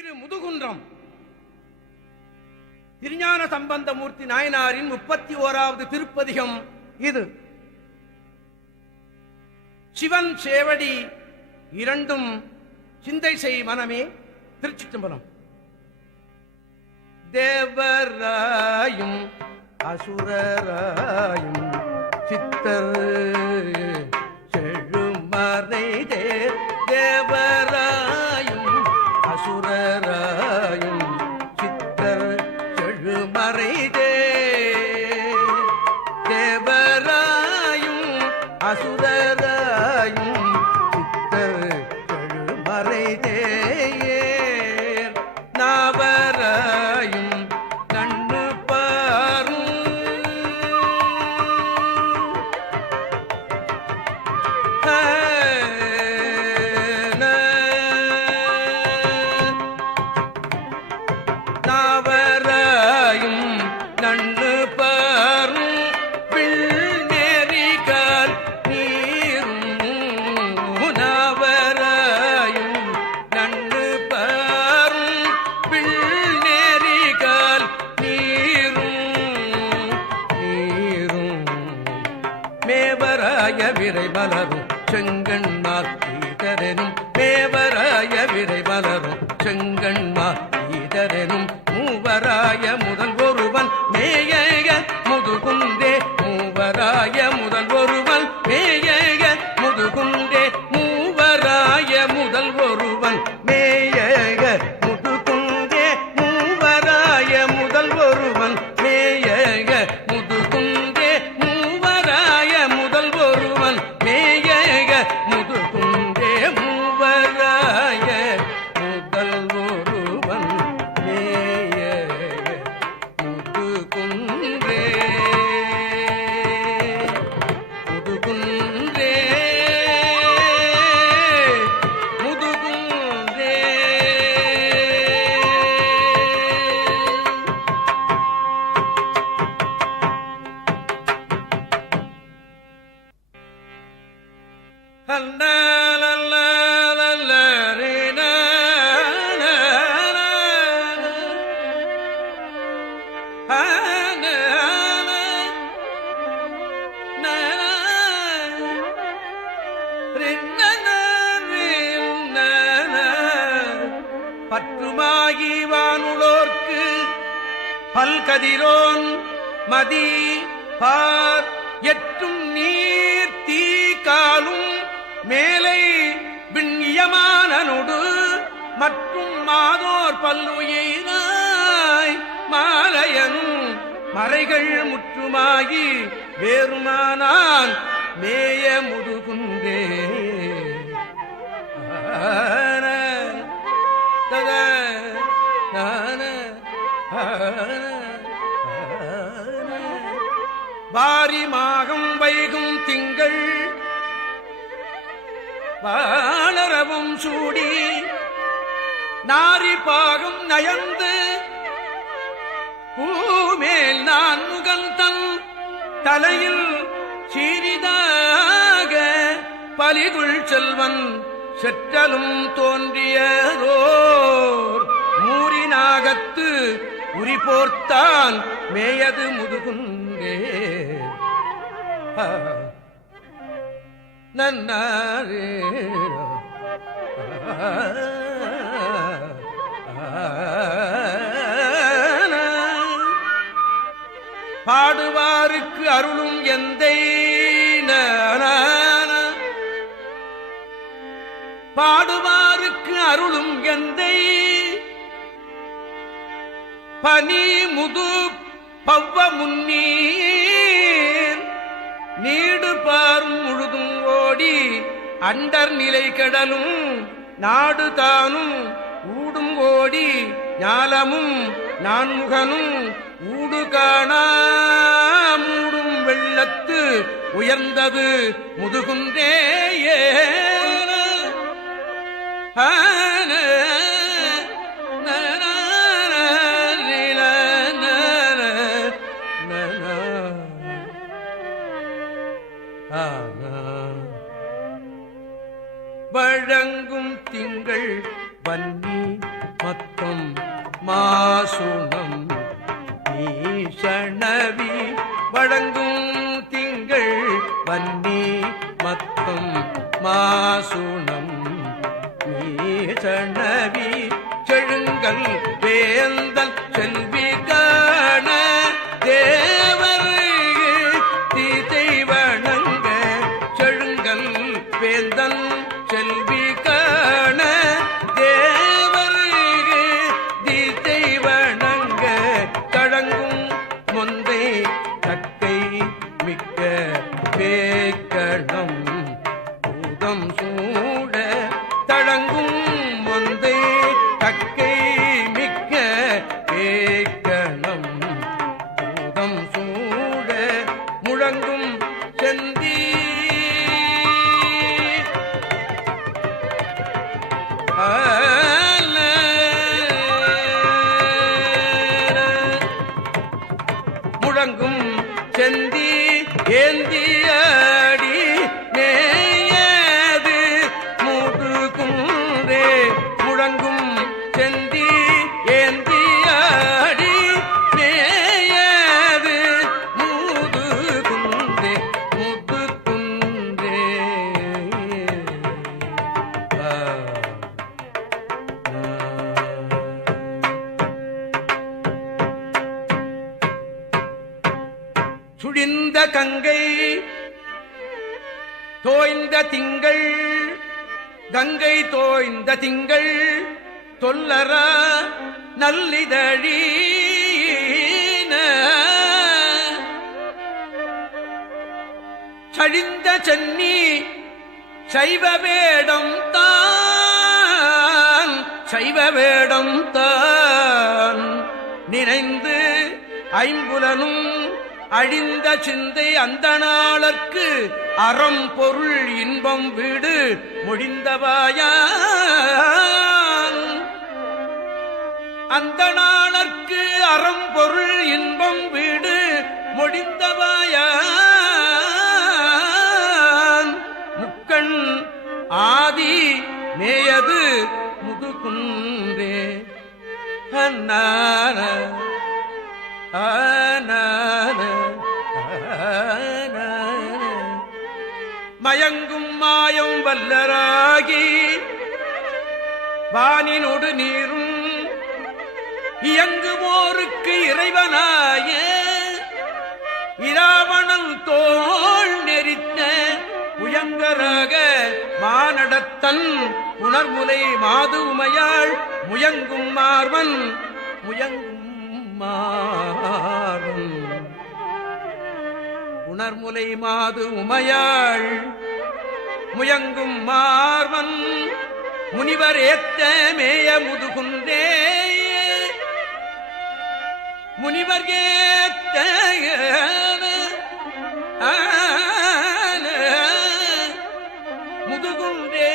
திரு முதுகுன்றம் திருஞான சம்பந்தமூர்த்தி நாயனாரின் 31வது திருப்பதிகம் இது. சிவன் சேவடி இரண்டும் சிந்தை செய் மனமே. திருச்சிற்றம்பலம். தேவராயும் அசுரராயும் சித்தர் செழுமறை தேவராயும் அசுரராயும் சித்தர் செழுமறை தேவராயும் அசுரராயும் சித்தர் செழுமறை நாவராயும் கண்ணு பாரும் நாவராயும் நன்னு பாரும் பிள்நெறிகால் நீரும் நாவராயும் நன்னு பாரும் பிள்நெறிகால் நீரும் மேவராய விரை மலரும் செங்கண்மால் ஈதரெனும் மேவராய விரை மலரும் செங்கண்மால் ஈதரெனும் மூவராய முதல் ஒருவன் மேயக முதுகுந்தே மூவராய முதல் ஒருவன் மேயக முதுகுந்தே மூவராய முதல் ஒருவன் மேயக முதுகுந்தே மூவராய முதல் ஒருவன் மேயக முதுகுந்தே மூவராய முதல் ஒருவன் மேயக முதுகுந்தே மூவராய முதல் ஒருவன் முதுகுன்றே முதுகுன்றே முதுகுன்றே பற்றுமாகி வானுளோர்க்கு பல்கதிரோன் மதி பார் எற்றும் நீர் தீ காலும் மேலை விண்ணியமானனொடு மற்றும் மாதோர் பல்லுயிராய் மாலையனும் மறைகள் முற்றுமாகி வேறுமானான் மேய முதுகுந்தே வாரிமாகம் வைகும் திங்கள் வானரவும் சூடி நாரி பாகம் நயந்து பூமேல் நான் முகந்தன் தலையில் சீரிதாக பலிகுள் செல்வன் செற்றலும் தோன்றியதோர் மூரினாகத்து உரி போர்த்தான் மேயது முதுகுந்தே நன்னாரே பாடுவாருக்கு அருளும் எந்தை பாடுவாருக்கு அருளும் எந்தை பனி முது பவ்வ முன்னீர் நீடு பாரும் முழுதும் ஓடி அண்டர் நிலை கடலும் நாடு தானும் ஊடும் ஓடி ஞாலமும் நான்முகனும் ஊடு காணா மூடும் வெள்ளத்து உயர்ந்தது முதுகுந்தேயே வழங்கும் திங்கள் வன்னி மத்த மாசுணம் ஈசணவி வழங்கும் திங்கள் வன்னி மத்தம் மாசுணம் ஈசணவி செழுங்கல் வேந்தல் செல்வி காண தேவர் தீதை வணங்க செழுங்கல் வேந்தன் செல்வி காண தேவர் தீதை வணங்க தழங்கும் முந்தை தக்கை மிக்க பேக்கணம் பூதம் சூட தழங்கும் முந்தை தக்கை மிக்க பேக்கணம் பூதம் சூட முழங்கும் செந்தி முழங்கும் செந்தி ஏந்தியடி நேயது முதுகுன்றே முழங்கும் செந்தி ஏந்தியடி நேயது முதுகுன்றே முதுகுன்றே சுழிந்த கங்கை தோய்ந்த திங்கள் கங்கை தோய்ந்த திங்கள் தொல்லற நல்லிதழி சழிந்த சென்னி சைவ வேடம் தான் சைவ வேடம் தான் நிறைந்து ஐம்புலனும் அழிந்த சிந்தை அந்த நாளற்கு அறம் பொருள் இன்பம் வீடு முடிந்தவாயான் அந்த நாளற்கு அறம் பொருள் இன்பம் வீடு முடிந்தவாயான் முக்கண் ஆதி மேயது முதுகுன்றே அன்னான மயங்கும் மாயம் வல்லராகி வானினொடு நீரும் இயங்குவோருக்கு இறைவனாய இராவணன் தோள் நெறித்த உயங்கராக மானடத்தன் உணர்முலை மாது உமையாள் முயங்கும் மார்வன் முயங்கும் மாறும் உணர்முலை மாது உமையாள் முயங்கும் மார்வன் முனிவர் ஏத்த மேய முதுகுன்றே முனிவர் ஏத்த முதுகுன்றே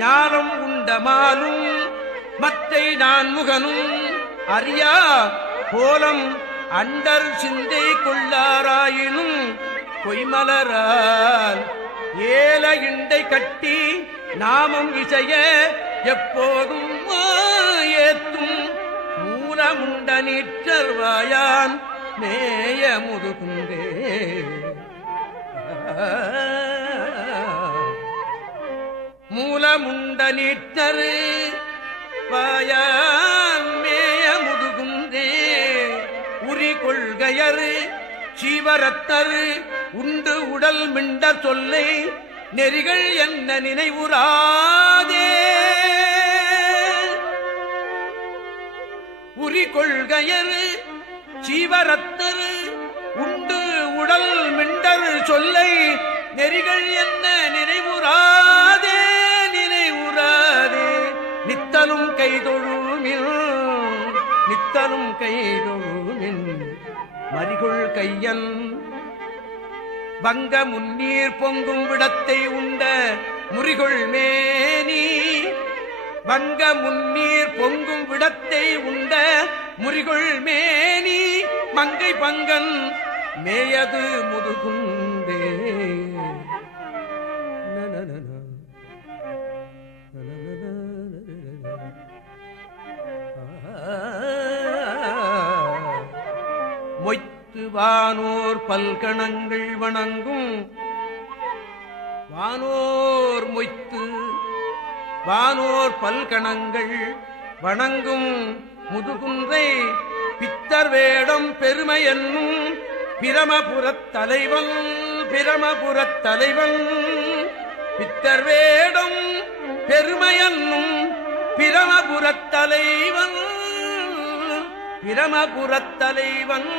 ஞானம் உண்டமாலும் மத்தை நான் முகனும் அறியா கோலம் அண்டர் சிந்தை கொள்ளாராயினும் பொய்மலரால் ஏல இண்டை கட்டி நாமம் இசைய எப்போதும் ஏத்தும் மூலமுண்ட நீற்றர்வாயான் மேய முதுகுன்றே மூலமுண்ட நீற்றரு வாயான் மேய முதுகுன்றே உரி கொள்கையரு சீவரத்தரு உண்டு உடல் மிண்ட சொல்லை நெறிகள் என்ன நினைவுறாதே உரி கொள்கையரு சீவரத்தரு உண்டு உடல் மிண்டர் சொல்லை நெறிகள் என்ன நினைவுறாதே நினைவுறாதே நித்தலும் கைதொழுமின் நித்தலும் கைதொழுமின் மறிகொள் கையன் வங்க முன்னீர் பொங்கும் விடத்தை உண்ட முறிகொள் மேனி வங்க முன்னீர் பொங்கும் விடத்தை உண்ட முறிகொள் மேனி மங்கை பங்கன் மேயது முதுகுந்தே மொய்த்து வானோர் பல்கணங்கள் வணங்கும் வானோர் மொய்த்து வானோர் பல்கணங்கள் வணங்கும் முதுகுன்றை பித்தர் வேடம் பெருமை என்னும் பிரமபுரத் தலைவன் பிரமபுரத் தலைவன் பித்தர் வேடம் பெருமையன்னும் பிரமபுரத் தலைவன் பிரமபுரத் தலைவன்